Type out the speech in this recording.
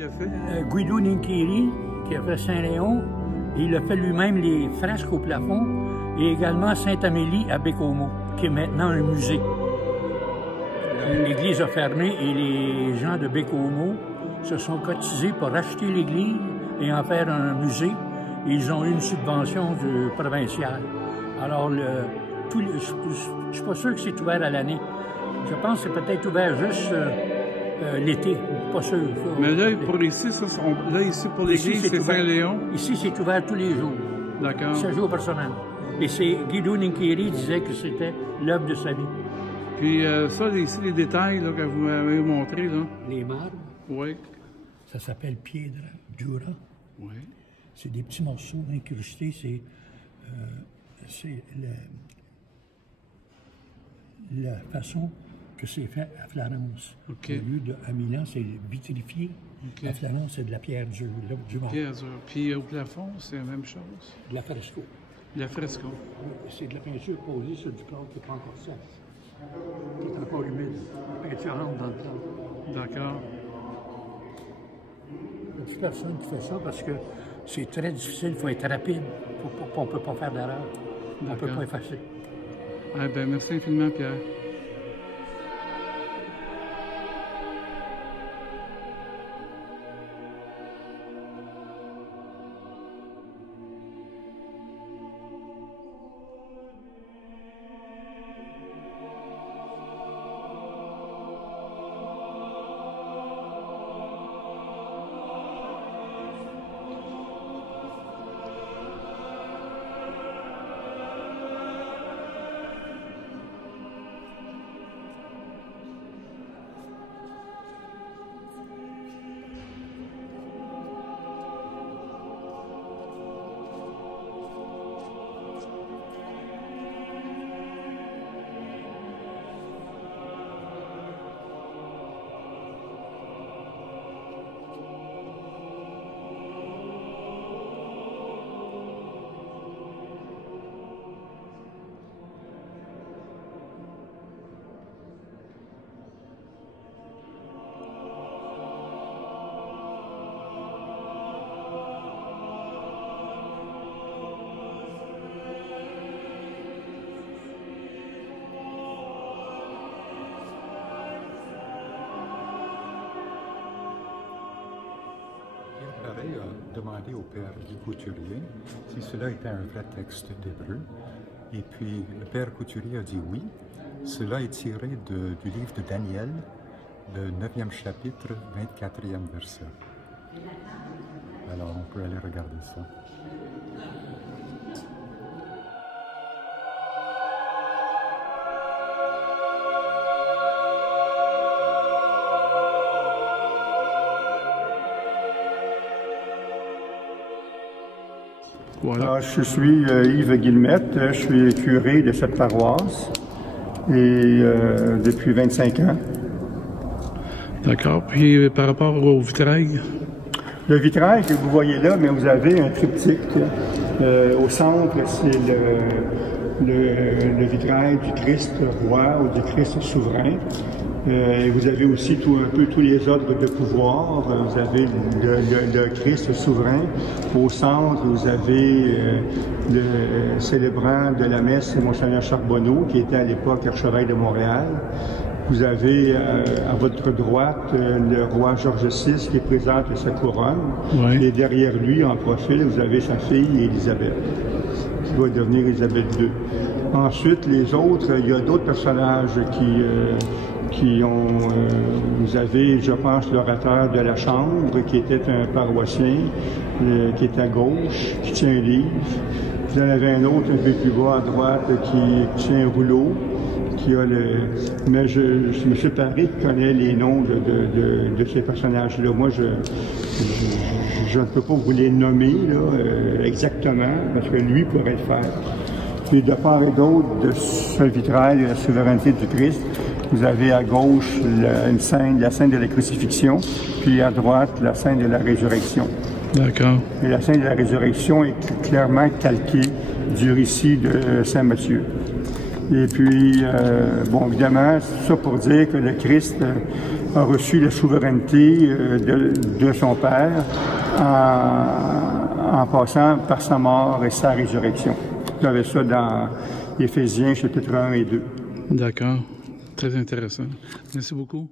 il a fait? Guido Ninchiri, qui a fait Saint-Léon. Il a fait lui-même les fresques au plafond. Et également Sainte-Amélie à Bécomo, qui est maintenant un musée. L'église a fermé et les gens de Bécomo se sont cotisés pour acheter l'église et en faire un musée. Et ils ont eu une subvention provinciale. Alors, je ne suis pas sûr que c'est ouvert à l'année. Je pense que c'est peut-être ouvert juste l'été, pas sûr. Mais là, pour ici, ici pour l'église, c'est Saint-Léon? Ici, c'est ouvert tous les jours. D'accord. 7 jours par semaine. Et c'est Guido Ninchiri disait que c'était l'œuvre de sa vie. Puis ça, ici, les détails là, que vous m'avez montrés, là. Les marbres. Oui. Ça s'appelle piedra dura. Oui. C'est des petits morceaux incrustés. C'est la façon que c'est fait à Florence. Okay. Au lieu à Milan, c'est vitrifié. Okay. À Florence, c'est de la pierre dure, du marbre. Pierre dure. Puis au plafond, c'est la même chose? De la fresco. De la fresco. C'est de la peinture posée sur du plâtre qui n'est pas encore sèche. Qui est encore humide. La peinture rentre dans le plâtre. D'accord. Il n'y a plus personne qui fait ça parce que c'est très difficile, il faut être rapide. On ne peut pas faire d'erreur. On ne peut pas effacer. Ah ben, merci infiniment, Pierre. A demandé au père Guy Couturier si cela était un vrai texte d'hébreu. Et puis le père Couturier a dit oui. Cela est tiré du livre de Daniel, le 9e chapitre, 24e verset. Alors on peut aller regarder ça. Voilà. Alors, je suis Yves Guillemette, je suis curé de cette paroisse et depuis 25 ans. D'accord. Puis par rapport au vitrail? Le vitrail que vous voyez là, mais vous avez un triptyque. Au centre, c'est le vitrail du Christ roi ou du Christ souverain. Vous avez aussi un peu tous les ordres de pouvoir. Vous avez le Christ souverain. Au centre, vous avez le célébrant de la messe, Monseigneur Charbonneau, qui était à l'époque archevêque de Montréal. Vous avez à votre droite le roi Georges VI qui présente sa couronne. Oui. Et derrière lui, en profil, vous avez sa fille Élisabeth, qui doit devenir Élisabeth II. Ensuite, les autres, il y a d'autres personnages qui ont, vous avez, je pense, l'orateur de la Chambre, qui était un paroissien, qui est à gauche, qui tient un livre. Vous en avez un autre un peu plus bas à droite qui tient un rouleau, qui a mais M. Paris connaît les noms de ces personnages-là. Moi, je ne peux pas vous les nommer là, exactement, parce que lui pourrait le faire. Puis de part et d'autre de ce vitrail de la souveraineté du Christ, vous avez à gauche la scène de la crucifixion, puis à droite la scène de la résurrection. D'accord. Et la scène de la résurrection est clairement calquée du récit de Saint Matthieu. Et puis, bon, évidemment, c'est ça pour dire que le Christ a reçu la souveraineté de son Père en passant par sa mort et sa résurrection. Vous avez ça dans Éphésiens chapitre 1 et 2. D'accord. Très intéressant. Merci beaucoup.